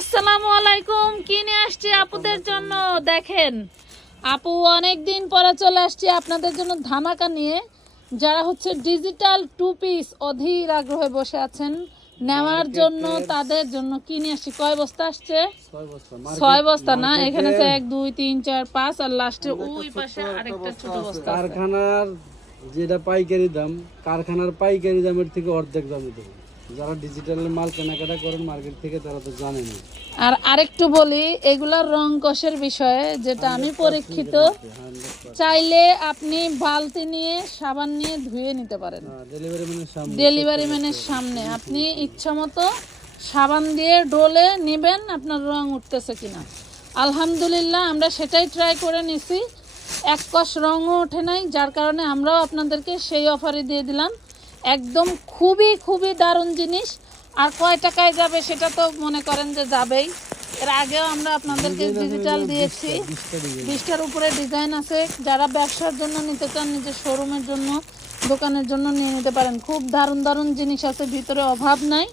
আসসালামু আলাইকুম। কিনে আসছি আপুদের জন্য? দেখেন আপু অনেক দিন পরে চলে আসছি আপনাদের জন্য ধামাকা নিয়ে। যারা হচ্ছে ডিজিটাল টু পিস অধীর আগ্রহে বসে আছেন নেওয়ার জন্য তাদের জন্য কিনে আসছি? কয় বস্তা আসছে? ছয় বস্তা না এখানে আছে এক দুই তিন চার পাঁচ আর লাস্টে ওই পাশে আরেকটা ছোট বস্তা কারখানার যেটা পাইকারি দাম কারখানার পাইকারি দামের থেকে অর্ধেক দামে দেবো যারা ডিজিটালের মাল কেনাকাটা করেন মার্কেট থেকে তারা তো জানে আর আরেকটু বলি এগুলার রং কষের বিষয়ে যেটা আমি পরীক্ষিত চাইলে আপনি বালতি নিয়ে সাবান নিয়ে ধুয়ে নিতে পারেন। ডেলিভারি ডেলিভারি ম্যানের সামনে। আপনি ইচ্ছা মতো সাবান দিয়ে ডোলে নেবেন আপনার রং উঠতেছে কিনা। আলহামদুলিল্লাহ আমরা সেটাই ট্রাই করে নিছি। এক কষ রঙও ওঠে নাই যার কারণে আমরাও আপনাদেরকে সেই অফারে দিয়ে দিলাম। একদম খুবই খুবই দারুণ জিনিস। আর কয় টাকায় যাবে সেটা তো মনে করেন যে যাবেই। এর আগেও আমরা আপনাদেরকে ডিজিটাল দিয়েছি। বিশটার উপরে ডিজাইন আছে। যারা ব্যবসার জন্য নিতে চান নিজের শোরুমের জন্য দোকানের জন্য নিয়ে নিতে পারেন। খুব দারুণ দারুণ জিনিস আছে ভিতরে অভাব নাই।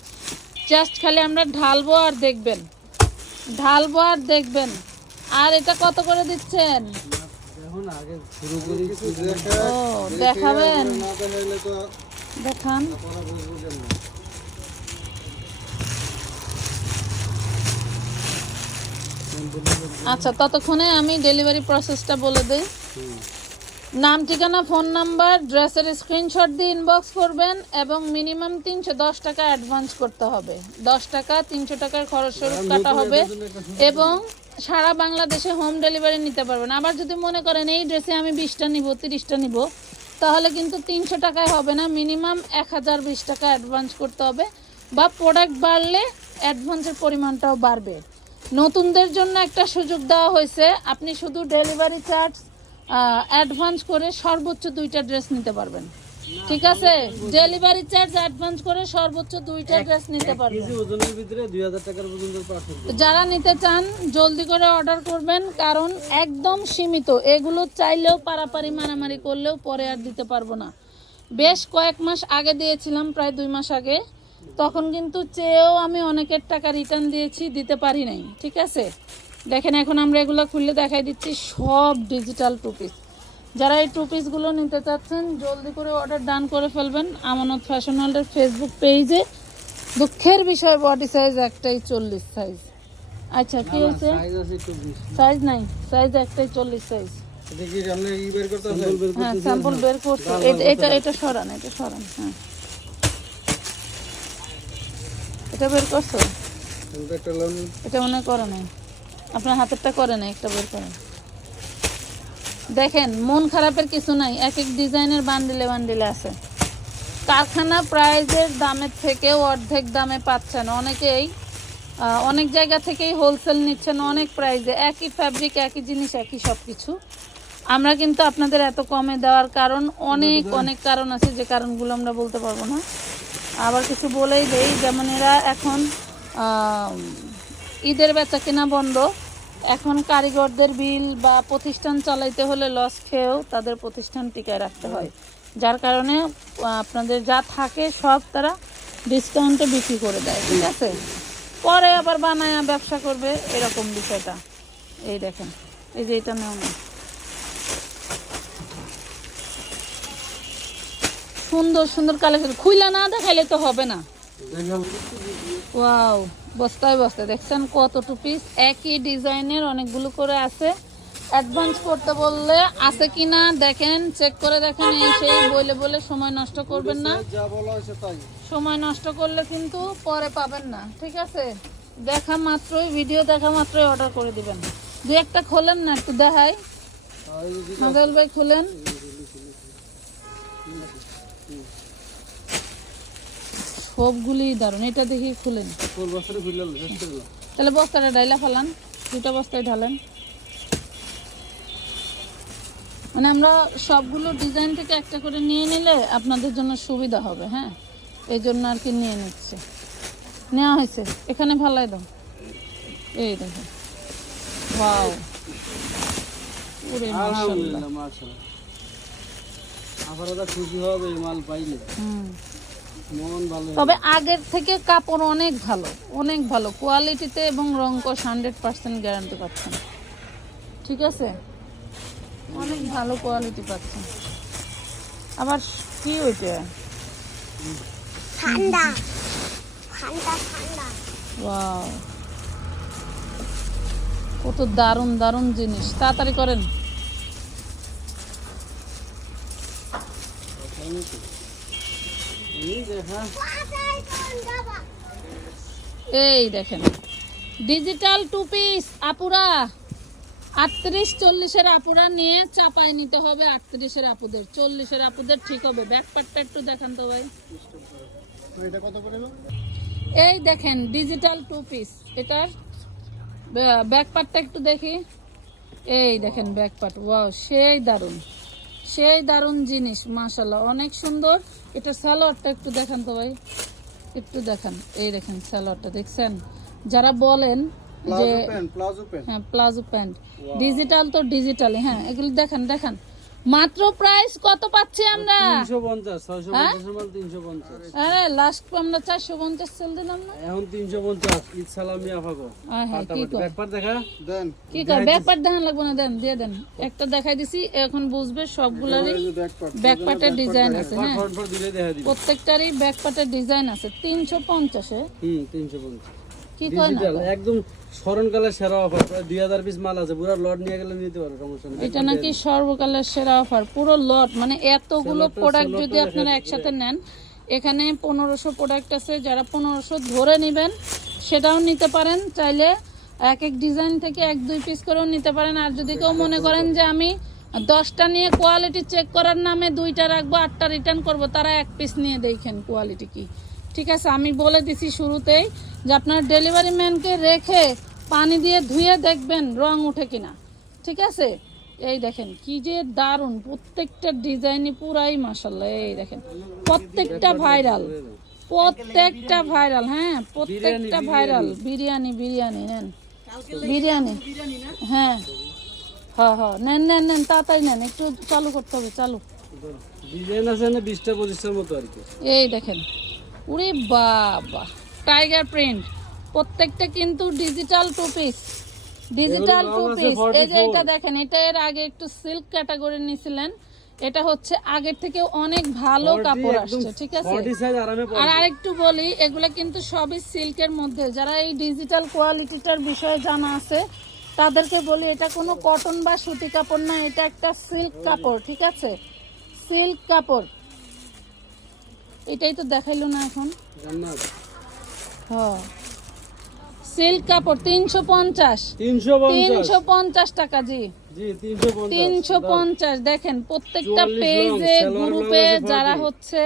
জাস্ট খালি আমরা ঢালবো আর দেখবেন। ঢালবো আর দেখবেন। আর এটা কত করে দিচ্ছেন? দেখাবেন। দেখান। আচ্ছা ততক্ষণে আমি ডেলিভারি প্রসেসটা বলে দিই। নাম ঠিকানা ফোন নাম্বার ড্রেসের স্ক্রিনশট দিয়ে ইনবক্স করবেন এবং মিনিমাম তিনশো দশ টাকা অ্যাডভান্স করতে হবে। দশ টাকা তিনশো টাকার খরচ স্বরূপ কাটা হবে এবং সারা বাংলাদেশে হোম ডেলিভারি নিতে পারবেন। আবার যদি মনে করেন এই ড্রেসে আমি বিশটা নিব তিরিশটা নিব তাহলে কিন্তু তিনশো টাকায় হবে না। মিনিমাম এক হাজার বিশ টাকা অ্যাডভান্স করতে হবে বা প্রোডাক্ট বাড়লে অ্যাডভান্সের পরিমাণটাও বাড়বে। নতুনদের জন্য একটা সুযোগ দেওয়া হয়েছে। আপনি শুধু ডেলিভারি চার্জ অ্যাডভান্স করে সর্বোচ্চ দুইটা ড্রেস নিতে পারবেন। ঠিক আছে? ডেলিভারি চার্জ অ্যাডভান্স করে সর্বোচ্চ দুইটা ড্রেস নিতে পারবেন ওজনের ভিতরে দুই হাজার টাকার পর্যন্ত যারা নিতে চান জলদি করে অর্ডার করবেন কারণ একদম সীমিত। এগুলো চাইলেও পারাপারি মারামারি করলেও পরে আর দিতে পারব না। বেশ কয়েক মাস আগে দিয়েছিলাম প্রায় দুই মাস আগে। তখন কিন্তু চেয়েও আমি অনেকের টাকা রিটার্ন দিয়েছি দিতে পারি নাই। ঠিক আছে? দেখেন এখন আমরা এগুলো খুললে দেখাই দিচ্ছি সব ডিজিটাল টুপিস যারা এই টুপিসগুলো নিতে চাচ্ছেন জলদি করে অর্ডার ডান করে ফেলবেন। আমানত ফ্যাশন ওয়ার্ল্ডের ফেসবুক পেজে দুঃখের বিষয় বডি সাইজ একটাই চল্লিশ সাইজ আচ্ছা কি হয়েছে? সাইজ নাই সাইজ একটাই চল্লিশ সাইজ হ্যাঁ স্যাম্পল বের করতে এটা- এটা এটা সরান এটা সরান হ্যাঁ। এটা বের করছ? এটা মনে হয় করে নাই। আপনার হাতেরটা করে নাই একটা বের করেন দেখেন মন খারাপের কিছু নাই। এক এক ডিজাইনের বান্ডিলে বান্ডিলে আছে। কারখানা প্রাইজের দামের থেকেও অর্ধেক দামে পাচ্ছেন। অনেকেই অনেক জায়গা থেকেই হোলসেল নিচ্ছেন অনেক প্রাইজে একই ফ্যাব্রিক একই জিনিস একই সব কিছু আমরা কিন্তু আপনাদের এত কমে দেওয়ার কারণ অনেক অনেক কারণ আছে যে কারণগুলো আমরা বলতে পারব না। আবার কিছু বলেই দেই যেমন এরা এখন ঈদের বেচা কেনা বন্ধ। এখন কারিগরদের বিল বা প্রতিষ্ঠান চালাইতে হলে লস খেয়েও তাদের প্রতিষ্ঠান টিকায় রাখতে হয়। যার কারণে আপনাদের যা থাকে সব তারা ডিসকাউন্টে বিক্রি করে দেয় ঠিক আছে? পরে আবার বানায় ব্যবসা করবে এরকম বিষয়টা। এই দেখেন এই যে এটা নেও না সুন্দর সুন্দর কালেকশন খুইলা না দেখাইলে তো হবে না। ওয়াও বস্তায় বস্তায়। দেখছেন কত পিস একই ডিজাইনের অনেকগুলো করে আছে। অ্যাডভান্স করতে বললে আছে কি না দেখেন চেক করে দেখেন এই সেই বলে বলে সময় নষ্ট করবেন না। সময় নষ্ট করলে কিন্তু পরে পাবেন না ঠিক আছে? দেখা মাত্রই ভিডিও দেখা মাত্রই অর্ডার করে দিবেন। দু একটা খোলেন না একটু দেখাই। যদি নাজাল ভাই খুলেন। সবগুলিই দারুণ এটা দেখি খুলেন। তাহলে বস্তাটা ডাইলা ফেলান দুটো বস্তায় ঢালেন। মানে আমরা সবগুলো ডিজাইন থেকে একটা করে নিয়ে নিলে আপনাদের জন্য সুবিধা হবে হ্যাঁ? এই জন্য আর কি নিয়ে নিচ্ছে। নেওয়া হয়েছে। এখানে ভালাই দাও। এই দেখো। ওয়াও। ওরে মাশাআল্লাহ। মাশাআল্লাহ। আপনারা তো খুশি হবে মাল পাইলে। হুম। তবে আগের থেকে কাপড় অনেক ভালো অনেক ভালো। কোয়ালিটিতে এবং রঙ্কশ হান্ড্রেড পার্সেন্ট গ্যারান্টি পাচ্ছেন। ঠিক আছে? অনেক ভালো কোয়ালিটি পাচ্ছেন। আবার কি ওইটা ঠান্ডা। ঠান্ডা ঠান্ডা। ওয়াও কত দারুণ দারুণ জিনিস। তাড়াতাড়ি করেন। এই দেখেন। ডিজিটাল টু পিস আপুরা। আটত্রিশ, চল্লিশের আপুরা নিয়ে চাপায় নিতে হবে আটত্রিশের আপুদের। চল্লিশের আপুদের ঠিক হবে। ব্যাকপারটা একটু দেখান তো ভাই। এই দেখেন ডিজিটাল টু পিস এটার ব্যাকপারটা একটু দেখি। এই দেখেন ব্যাকপার্ট ওয়াও সেই দারুণ। সেই দারুণ জিনিস মাশাল্লাহ অনেক সুন্দর। এটা সালোয়ারটা একটু দেখান তো ভাই। একটু দেখান। এই দেখেন সালোয়ারটা দেখছেন? যারা বলেন যে হ্যাঁ প্লাজো প্যান্ট। ডিজিটাল তো ডিজিটালি হ্যাঁ এগুলো দেখান দেখান। মাত্র প্রাইস কত পাচ্ছি আমরা? তিনশো পঞ্চাশ ছয়শো হ্যাঁ? পঞ্চাশের মাল তিনশো পঞ্চাশ। আরে লাস্ট আমরা চারশো পঞ্চাশ সেল দিলাম না? এখন তিনশো পঞ্চাশ ঈদ সালামি আফাগো কি কর? ব্যাকপার দেখা। দেন। কি কর ব্যাকপার দেখান লাগবে না দেন দিয়ে দেন। একটা দেখাই দিছি এখন বুঝবে সবগুলারই ব্যাকপার ব্যাকপার্টের ডিজাইন আছে হ্যাঁ? প্রত্যেকটারই ব্যাকপার্টের ডিজাইন আছে তিনশো পঞ্চাশে? হুম তিনশো পঞ্চাশ। কি কয় না? একদম স্মরণকালের সেরা অফার প্রায় দুই হাজার পিস মাল আছে পুরো লট নিয়ে গেলে নিতে পারো সমস্যা নেই। এটা নাকি সর্বকালের সেরা অফার পুরো লট মানে এতগুলো প্রোডাক্ট যদি আপনারা একসাথে নেন এখানে পনেরোশো প্রোডাক্ট আছে যারা পনেরোশো ধরে নেবেন সেটাও নিতে পারেন চাইলে এক এক ডিজাইন থেকে এক দুই পিস করেও নিতে পারেন আর যদি কেউ মনে করেন যে আমি দশটা নিয়ে কোয়ালিটি চেক করার নামে দুইটা রাখব আটটা রিটার্ন করব তারা এক পিস নিয়ে দেখেন কোয়ালিটি কি। ঠিক আছে আমি বলে দিছি শুরুতেই যে আপনার ডেলিভারি ম্যানকে রেখে পানি দিয়ে ধুয়ে দেখবেন রং উঠে কিনা। ঠিক আছে? এই দেখেন কি যে দারুণ প্রত্যেকটা ডিজাইনই পুরাই মাসাল্লাহ এই দেখেন প্রত্যেকটা ভাইরাল প্রত্যেকটা ভাইরাল হ্যাঁ প্রত্যেকটা ভাইরাল বিরিয়ানি বিরিয়ানি নেন বিরিয়ানি হ্যাঁ হ্যাঁ হ্যাঁ নেন নেন নেন তাড়াতাড়ি নেন একটু চালু করতে হবে চালু। ডিজাইন আছে না বিশটা পঁচিশটার মতো আর কি? এই দেখেন উরে বাবা। টাইগার প্রিন্ট প্রত্যেকটা কিন্তু digital two piece digital two piece এই যে এটা দেখেন এটা এর আগে একটু সিল্ক ক্যাটাগরি নিছিলেন। এটা হচ্ছে আগের থেকে অনেক ভালো কাপড় আসছে ঠিক আছে? আর আরেকটু বলি এগুলো কিন্তু সবই সিল্কের মধ্যে। যারা এই ডিজিটাল কোয়ালিটিটার বিষয়ে জানা আছে তাদেরকে বলি এটা কোনো কটন বা সুতি কাপড় না এটা একটা সিল্ক কাপড় ঠিক আছে? সিল্ক কাপড়। এটাই তো দেখাইলো না এখন। সিল্ক কাপড় তিনশো পঞ্চাশ। তিনশো পঞ্চাশ। টাকা জি। তিনশো পঞ্চাশ। দেখেন প্রত্যেকটা পেজে গ্রুপে যারা হচ্ছে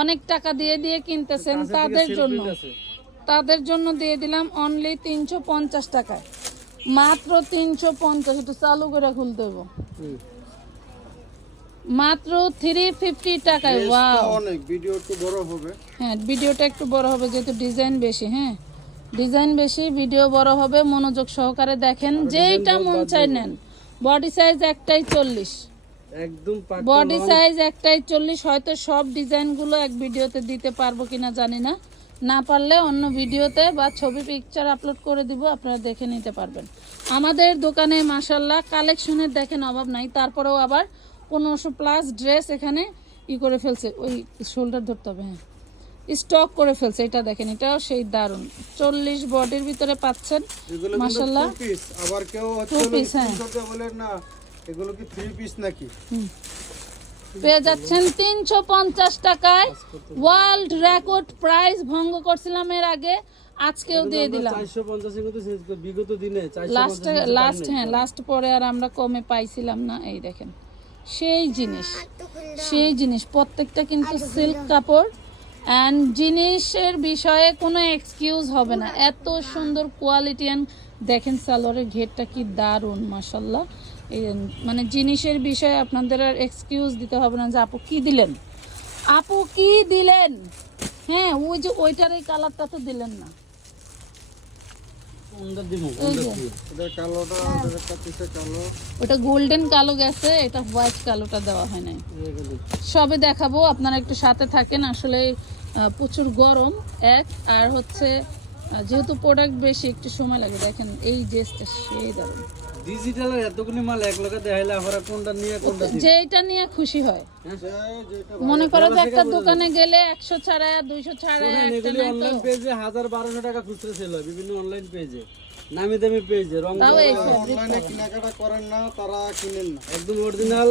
অনেক টাকা দিয়ে দিয়ে কিনতেছেন তাদের জন্য। তাদের জন্য দিয়ে দিলাম অনলি তিনশো পঞ্চাশ টাকায়। মাত্র তিনশো পঞ্চাশ একটু চালু করে খুলতে দেবো। মাত্র থ্রি ফিফটি টাকায় ওয়াও অনেক। ভিডিও একটু বড় হবে। হ্যাঁ ভিডিওটা একটু বড় হবে যেহেতু ডিজাইন বেশি হ্যাঁ। ডিজাইন বেশি ভিডিও বড় হবে মনোযোগ সহকারে দেখেন। যেইটা মন চাই নেন। বডি সাইজ একটাই চল্লিশ। একদম বডি সাইজ একটাই চল্লিশ হয়তো সব ডিজাইনগুলো এক ভিডিওতে দিতে পারব কিনা জানি না। না পারলে অন্য ভিডিওতে বা ছবি পিকচার আপলোড করে দিব আপনারা দেখে নিতে পারবেন। আমাদের দোকানে মাসাল্লাহ কালেকশনের দেখেন অভাব নাই তারপরেও আবার পনেরোশো প্লাস ড্রেস এখানে ই করে ফেলছে ওই শোল্ডার ধরতে হবে হ্যাঁ। স্টক করে ফেলছে এটা দেখেন এটাও সেই দারুণ চল্লিশ বডির ভিতরে পাচ্ছেন মাসাল্লাহ আবার কেউ হলো piece, হ্যাঁ। তিনশো টাকা বলে না এগুলো কি থ্রি পিস নাকি? পেয়ে যাচ্ছেন তিনশো পঞ্চাশ টাকায় ওয়ার্ল্ড রেকর্ড প্রাইস ভঙ্গ করছিলাম এর আগে আজকেও দিয়ে দিলাম। লাস্ট লাস্ট হ্যাঁ লাস্ট পরে আর আমরা কমে পাইছিলাম না এই দেখেন। সেই জিনিস সেই জিনিস প্রত্যেকটা কিন্তু সিল্ক কাপড়। অ্যান্ড জিনিসের বিষয়ে কোনো এক্সকিউজ হবে না। এত সুন্দর কোয়ালিটি অ্যান্ড দেখেন সালোয়ারের ঘেরটা কি দারুণ মাসাল্লাহ মানে জিনিসের বিষয়ে আপনাদের আর এক্সকিউজ দিতে হবে না যে আপু কি দিলেন? আপু কি দিলেন? হ্যাঁ ওই যে ওইটার এই কালারটা তো দিলেন না এই যে এটা কালোটা ওদের একটা পিসে কালো ওটা গোল্ডেন কালো গেছে এটা হোয়াইট কালোটা দেওয়া হয় নাই। সবে দেখাবো আপনারা একটু সাথে থাকেন আসলে আহ, প্রচুর গরম এক আর হচ্ছে যেহেতু প্রোডাক্ট বেশি একটু সময় লাগে। দেখেন এই ড্রেসটা সেই দারুণ ডিজিটালের এতগুলি মাল এক দেখাইলে আমরা কোনটা নিয়ে কোনটা যেটা নিয়ে খুশি হয়। মনে করো যে একটা দোকানে গেলে একশো ছাড়া দুইশো ছাড়া একটা নাই অনলাইন পেজে হাজার বারোশো টাকা খুচরো সেল হয় বিভিন্ন অনলাইন পেজে নামি দামি পেজে রং অনলাইনে কেনাকাটা করেন না তারা কিনেন না। একদম অরিজিনাল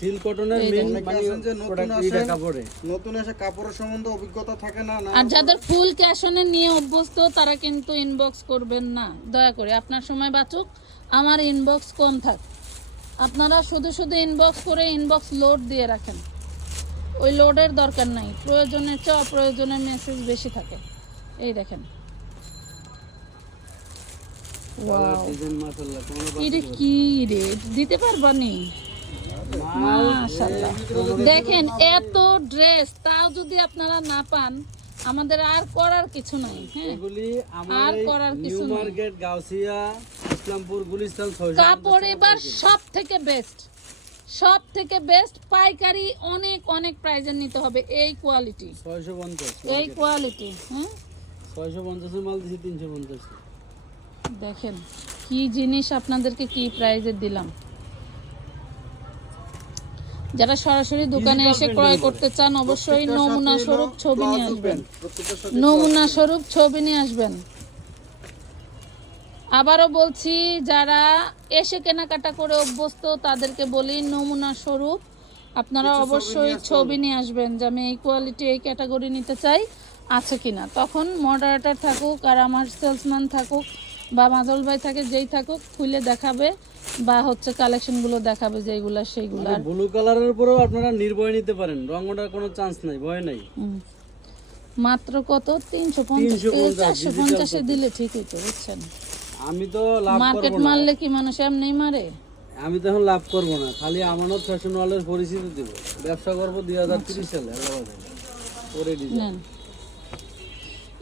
সিল কটনের মেন অনেকে যে নতুন প্রোডাক্ট কাপড়ে নতুন এসে কাপড়ের সম্বন্ধে অভিজ্ঞতা থাকে না না? আর যাদের ফুল ক্যাশ নিয়ে অভ্যস্ত তারা কিন্তু ইনবক্স করবেন না। দয়া করে আপনার সময় বাঁচুক আমার ইনবক্স কম থাক। আপনারা শুধু শুধু ইনবক্স করে ইনবক্স লোড দিয়ে রাখেন। ওই লোডের দরকার নাই। প্রয়োজনের চেয়ে অপ্রয়োজনের মেসেজ বেশি থাকে। এই দেখেন। এটা কি রে দিতে পারবানি মাশাআল্লাহ দেখেন এত ড্রেস তাও যদি আপনারা না পান আমাদের আর করার কিছু নাই হ্যাঁ? এগুলি আর করার কিছু নেই। মার্কেট গাউসিয়া ইসলামপুর গুলিস্তান কাপড় এবার সব থেকে বেস্ট সব থেকে বেস্ট পাইকারি অনেক অনেক প্রাইজের নিতে হবে এই কোয়ালিটি ছয়শো পঞ্চাশ এই কোয়ালিটি হ্যাঁ? ছয়শো পঞ্চাশের মাল দিছি তিনশো পঞ্চাশ। দেখেন কি জিনিস আপনাদেরকে কি প্রাইজে দিলাম। যারা সরাসরি দোকানে এসে ক্রয় করতে চান অবশ্যই নমুনা স্বরূপ ছবি নিয়ে আসবেন। নমুনা স্বরূপ ছবি নিয়ে আসবেন। আবারও বলছি যারা এসে কেনাকাটা করে অভ্যস্ত তাদেরকে বলি নমুনা স্বরূপ। আপনারা অবশ্যই ছবি নিয়ে আসবেন যে আমি এই কোয়ালিটি এই ক্যাটাগরি নিতে চাই আছে কিনা। তখন মডারেটর থাকুক আর আমার সেলসম্যান থাকুক বা মাজল ভাই থাকে যেই থাকুক খুলে দেখাবে বা হচ্ছে কালেকশনগুলো দেখাবে যেইগুলা সেইগুলা ব্লু কালারের উপরেও আপনারা নির্ভয় নিতে পারেন। রং ওঠার কোনো চান্স নাই ভয় নাই। মাত্র কত? তিনশো পঞ্চাশ। 350 চারশো পঞ্চাশে দিলে ঠিকই তো বুঝছেন? আমি তো লাভ মার্কেট করব না। মারলে কি মানুষ এমনি মারে? আমি তো এখন লাভ করব না। খালি আমানত ফ্যাশন ওয়ালের পরিচিতি দিব। ব্যবসা করব দুই হাজার তিরিশ সালে করে ডিজাইন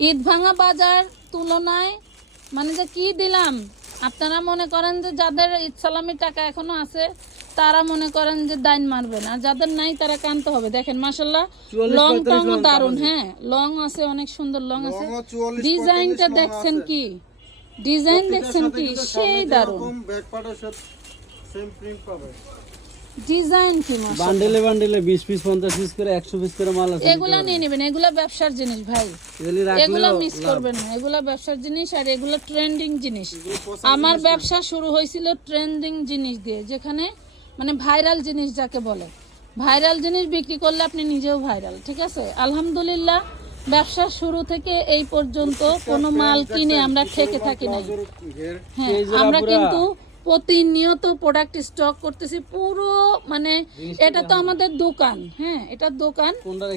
ঈদ ভাঙা বাজার তুলনায় মানে যে কি দিলাম? আপনারা মনে করেন যে যাদের ঈদ সালামি টাকা এখনও আছে তারা মনে করেন যে দাইন মারবেন আর যাদের নাই তারা কানতে হবে। দেখেন মাসাল্লাহ 44, লং টং দারুণ হ্যাঁ লং আছে অনেক সুন্দর লং আছে। ডিজাইনটা দেখছেন কি? ডিজাইন দেখছেন কি? সেই দারুণ সেম প্রিন্ট পাবে। ডিজাইন কি মাশাআল্লাহ বান্ডেলে বান্ডেলে বিশ পিস পঞ্চাশ পিস করে একশো পিস করে মাল আছে। এগুলা নিয়ে নেবেন এগুলা ব্যবসার জিনিস ভাই। এগুলি এগুলা মিস করবেন না এগুলা ব্যবসার জিনিস আর এগুলা ট্রেন্ডিং জিনিস। আমার ব্যবসা শুরু হয়েছিল ট্রেন্ডিং জিনিস দিয়ে যেখানে মানে ভাইরাল জিনিস যাকে বলে। ভাইরাল জিনিস বিক্রি করলে আপনি নিজেও ভাইরাল ঠিক আছে? আলহামদুলিল্লাহ ব্যবসা শুরু থেকে এই পর্যন্ত কোনো মাল কিনে আমরা ঠেকে থাকি নাই। হ্যাঁ আমরা কিন্তু প্রতিনিয়ত প্রোডাক্ট স্টক করতেছি পুরো মানে এটা তো আমাদের দোকান হ্যাঁ এটা দোকান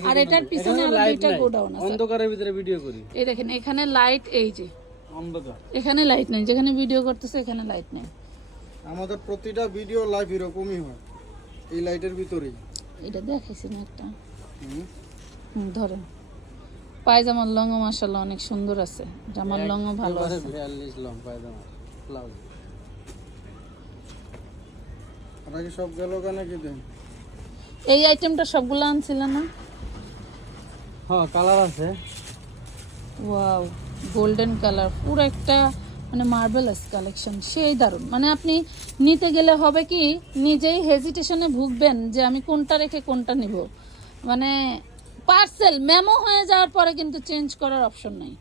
আর এটার পিছনে আরও দুইটা গোডাউন আছে। অন্ধকারের ভিতরে ভিডিও করি। এই দেখেন এখানে লাইট এই যে। অন্ধকার। এখানে লাইট নেই যেখানে ভিডিও করতেছে এখানে লাইট নেই। আমাদের প্রতিটা ভিডিও লাইভ এরকমই হয় এই লাইটের ভিতরেই। এটা দেখেছি না একটা। হুম। ধরেন। পায়জামার লংও মাসাল্লাহ অনেক সুন্দর আছে। জামার লংও ভালো আছে। বিয়াল্লিশ লং পায়জামা ব্লাউজ আগে সব গেল কেন কি দেন? এই আইটেমটা সবগুলো আনছিল না? হ্যাঁ কালার আছে। ওয়াও গোল্ডেন কালার পুরো একটা মানে মার্বেলাস কালেকশন সেই দারুণ। মানে আপনি নিতে গেলে হবে কি নিজেই হেজিটেশনে ভুগবেন যে আমি কোনটা রেখে কোনটা নিব। মানে পার্সেল মেমো হয়ে যাওয়ার পরে কিন্তু চেঞ্জ করার অপশন নাই।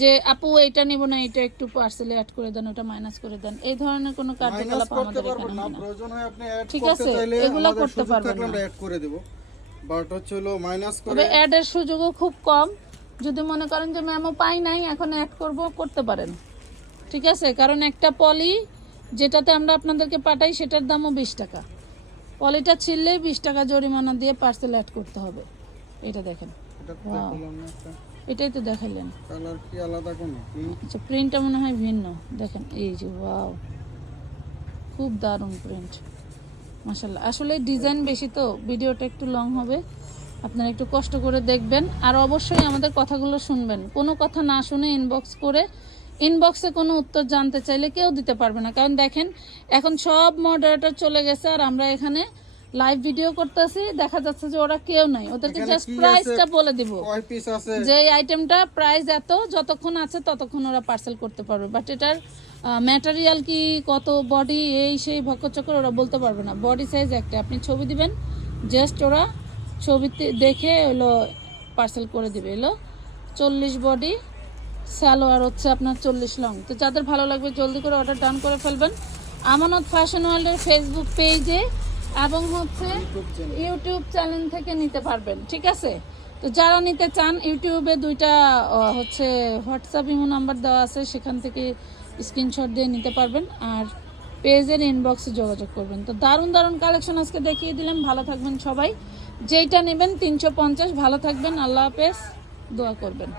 যে আপু এটা নিব না এটা একটু পার্সেলে অ্যাড করে দেন ওটা মাইনাস করে দেন। এই ধরনের কোনো কার্যকলাপ আমাদের এখানে না প্রয়োজন হয় আপনি অ্যাড ঠিক করতে আছে, চাইলে এগুলা করতে পারবেন না। আমরা অ্যাড করে দেব। বাট হচ্ছে হলো মাইনাস করে তবে অ্যাডের সুযোগও খুব কম। যদি মনে করেন যে ম্যামও পাই নাই এখন অ্যাড করব করতে পারেন। ঠিক আছে কারণ একটা পলি যেটাতে আমরা আপনাদেরকে পাঠাই সেটার দামও বিশ টাকা। পলিটা ছিললেই বিশ টাকা জরিমানা দিয়ে পার্সেল অ্যাড করতে হবে। এটা দেখেন। এটাই তো দেখালেন কালার কি আলাদা কোনো? আচ্ছা প্রিন্টটা মনে হয় ভিন্ন। দেখেন এই যে ওয়াও খুব দারুণ প্রিন্ট মাসাল্লাহ আসলে ডিজাইন বেশি তো ভিডিওটা একটু লং হবে। আপনারা একটু কষ্ট করে দেখবেন। আর অবশ্যই আমাদের কথাগুলো শুনবেন। কোনো কথা না শুনে ইনবক্স করে ইনবক্সে কোনো উত্তর জানতে চাইলে কেউ দিতে পারবে না। কারণ দেখেন এখন সব মডারেটর চলে গেছে আর আমরা এখানে লাইভ ভিডিও করতেছি দেখা যাচ্ছে যে ওরা কেউ নাই। ওদেরকে জাস্ট প্রাইসটা বলে দিব। কয় পিস আছে? যে এই আইটেমটা প্রাইস এত যতক্ষণ আছে ততক্ষণ ওরা পার্সেল করতে পারবে। বাট এটার ম্যাটেরিয়াল কি কত বডি এই সেই ভক্কচক্কর ওরা বলতে পারবে না। বডি সাইজ একটা। আপনি ছবি দিবেন জাস্ট ওরা ছবিতে দেখে হলো পার্সেল করে দিবে। এলো চল্লিশ বডি স্যালোয়ার হচ্ছে আপনার চল্লিশ লং তো যাদের ভালো লাগবে জলদি করে অর্ডার ডান করে ফেলবেন। আমানত ফ্যাশন ওয়ার্ল্ডের ফেসবুক পেজে এবং হচ্ছে ইউটিউব চ্যানেল থেকে নিতে পারবেন, ঠিক আছে? তো যারা নিতে চান, ইউটিউবে দুইটা হচ্ছে হোয়াটসঅ্যাপ ইমো নাম্বার দেওয়া আছে, সেখান থেকে স্ক্রিনশট দিয়ে নিতে পারবেন আর পেজের ইনবক্সে যোগাযোগ করবেন। তো দারুণ দারুণ কালেকশন আজকে দেখিয়ে দিলাম। ভালো থাকবেন সবাই। যেইটা নেবেন তিনশো পঞ্চাশ। ভালো থাকবেন। আল্লাহ হাফেজ। দোয়া করবেন।